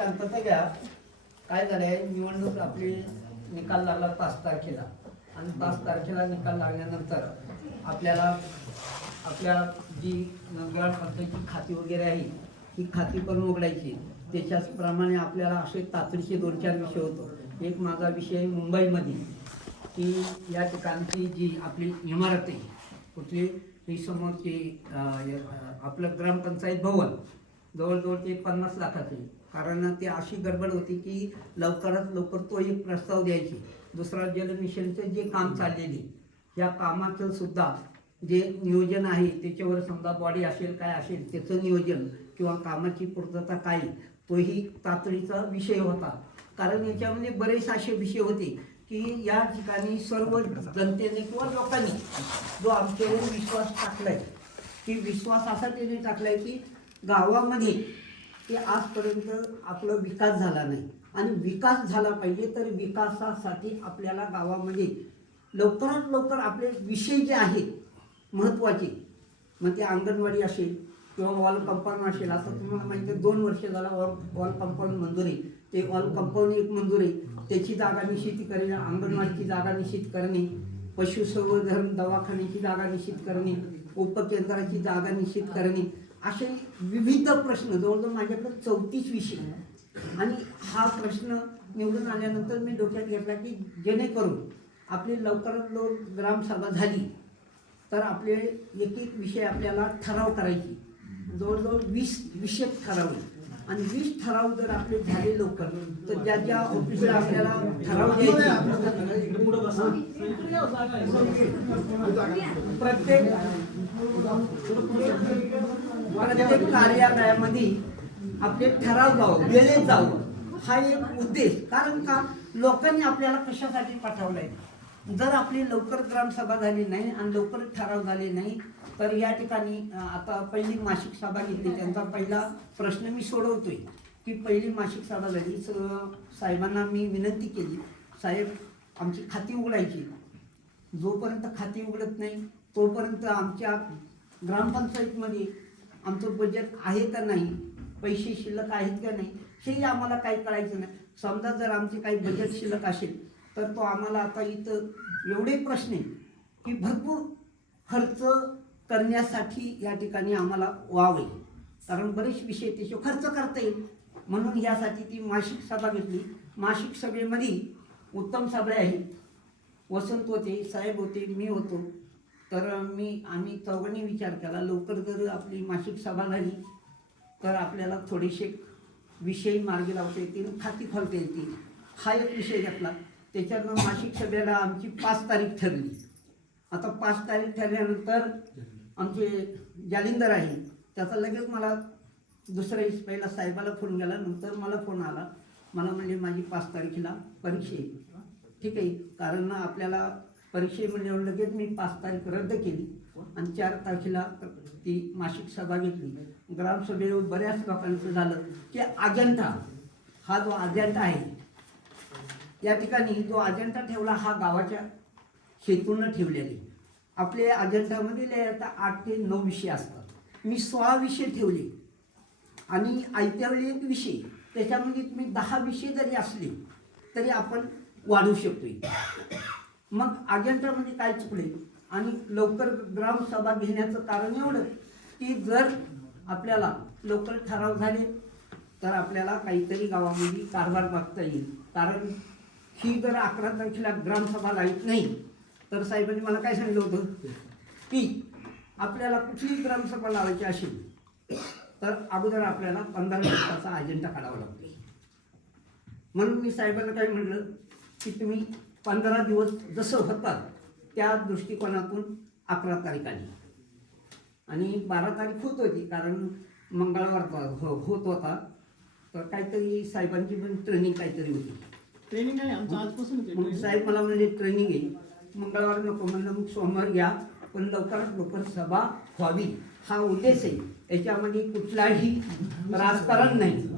शांतता घ्या काय झालंय निवडणूक आपली निकाल लागला पाच तारखेला. आणि पाच तारखेला निकाल लागल्यानंतर आपल्याला आपल्या जी ग्रामपंचायतची खाती वगैरे आहे ही खाती पण उघडायची त्याच्याचप्रमाणे आपल्याला असे तातडीचे दोन चार विषय होतो. एक माझा विषय मुंबईमध्ये की या ठिकाणची जी आपली इमारत आहे कुठली ही समोरची आपलं ग्रामपंचायत भवन जवळजवळ ते पन्नास लाखाचे. कारण ती अशी गडबड होती की लवकरात लवकर तो एक प्रस्ताव द्यायची. दुसरा जलमिशनचं जे काम चाललेली या कामाचं सुद्धा जे नियोजन आहे त्याच्यावर समजा बॉडी असेल काय असेल त्याचं नियोजन किंवा कामाची पूर्तता काय तोही तातडीचा विषय होता. कारण याच्यामध्ये बरेच असे विषय होते की या ठिकाणी सर्व जनतेने किंवा लोकांनी जो आमच्यावर विश्वास टाकलाय की विश्वास असा त्याने टाकलाय की गावामध्ये ते आजपर्यंत आपला विकास झाला नाही. आणि विकास झाला पाहिजे तर विकासासाठी आपल्याला गावामध्ये लवकरात लवकर आपले विषय जे आहेत महत्त्वाचे मग ते अंगणवाडी असेल किंवा वॉल कंपाऊंड असेल असं तुम्हाला माहिती आहे दोन वर्ष झाला वॉल वॉल कंपाऊंड मंजूर आहे. ते वॉल कंपाऊंड एक मंजूर आहे. त्याची जागा निश्चित करणे अंगणवाडीची जागा निश्चित करणे पशुसंवर्धन दवाखान्याची जागा निश्चित करणे उपकेंद्राची जागा निश्चित करणे असे विविध प्रश्न जवळजवळ माझ्याकडे चौतीस विषय आणि हा प्रश्न निवडून आल्यानंतर मी डोक्यात घेतला की जेणेकरून आपली लवकरात लवकर ग्रामसभा झाली तर आपले एक एक विषय आपल्याला ठराव करायची. जवळजवळ वीस विषय ठरावले आणि वीस ठराव जर आपले झाले लवकर तर ज्या ज्या ऑफिसला आपल्याला ठराव द्यायचे प्रत्येक प्रत्येक कार्यालयामध्ये आपले ठराव जावं वेळेत जावं. हा एक उद्देश. कारण का? लोकांनी आपल्याला कशासाठी पाठवलंय? जर आपली लवकर ग्रामसभा झाली नाही आणि लवकर ठराव झाले नाही तर या ठिकाणी आता पहिली मासिक सभा घेतली. त्यांचा पहिला प्रश्न मी सोडवतोय. की पहिली मासिक सभा झाली. स- साहेबांना मी विनंती केली. साहेब आमची खाती उघडायची. जोपर्यंत खाती उघडत नाही तोपर्यंत आमच्या ग्रामपंचायतीमध्ये आमचं बजेट आहे का नाही पैसे शिल्लक आहेत का नाही हेही आम्हाला काही कळायचं नाही. समजा जर आमचे काही बजेट शिल्लक असेल तर तो आम्हाला आता इथं एवढे प्रश्न आहे की भरपूर खर्च करण्यासाठी या ठिकाणी आम्हाला व्हावे. कारण बरेच विषय त्याचे खर्च करता येईल. म्हणून यासाठी ती मासिक सभा घेतली. मासिक सभेमध्ये उत्तम सभे आहे वसंत होते साहेब होते मी होतो. तर मी आम्ही चौघांनी विचार केला लवकर जर आपली मासिक सभा झाली तर आपल्याला थोडेसे विषय मार्गी लावता येतील खाती खोलता येतील. हा एक विषय घेतला. त्याच्यानं मासिक सभेला आमची पाच तारीख ठरली. आता पाच तारीख ठरल्यानंतर आमचे जालिंदर आहे त्याचा लगेच मला दुसऱ्या दिवशी पहिला साहेबाला फोन गेला नंतर मला फोन आला. मला म्हणजे माझी पाच तारखेला परीक्षा आहे. ठीक आहे कारण आपल्याला परीक्षे म्हणजे लगेच मी पाच तारीख रद्द केली. आणि चार तारखेला ती मासिक सभा घेतली. ग्रामसभेवर बऱ्याच लोकांचं झालं की अजंठा हा जो अजंठा आहे या ठिकाणी जो अजंठा ठेवला हा गावाच्या हेतून ठेवलेले आपले अजंठामध्ये आता आठ ते नऊ विषय असतात. मी सोळा विषय ठेवले. आणि आयत्यावेळी एक विषय त्याच्यामध्ये तुम्ही दहा विषय जरी असले तरी आपण वाढू शकतो मग अजंठामध्ये म्हणजे काय चुकले? आणि लवकर ग्रामसभा घेण्याचं कारण एवढं की जर आपल्याला लवकर ठराव झाले तर आपल्याला काहीतरी गावामध्ये कारभार बघता येईल. कारण ही जर अकरा तारखेला ग्रामसभा लाईत नाही तर साहेबांनी मला काय सांगितलं होतं? की आपल्याला कुठलीही ग्रामसभा लावायची असेल तर अगोदर आपल्याला पंधरा दिवसाचा अजेंडा काढावा लागतो. म्हणून मी साहेबांना काय म्हटलं की तुम्ही पंधरा दिवस जसं होतात त्या दृष्टिकोनातून अकरा तारीख आली. आणि बारा तारीख होत होती कारण मंगळवार हो होत होता. तर काहीतरी साहेबांची पण ट्रेनिंग काहीतरी होती. ट्रेनिंग आहे आमचं training. साहेब मला म्हणजे ट्रेनिंग आहे. मंगळवार नको म्हणलं मग सोमवार घ्या पण लवकरात लवकर सभा व्हावी. हा उद्देश आहे. याच्यामध्ये कुठलाही राजकारण नाही.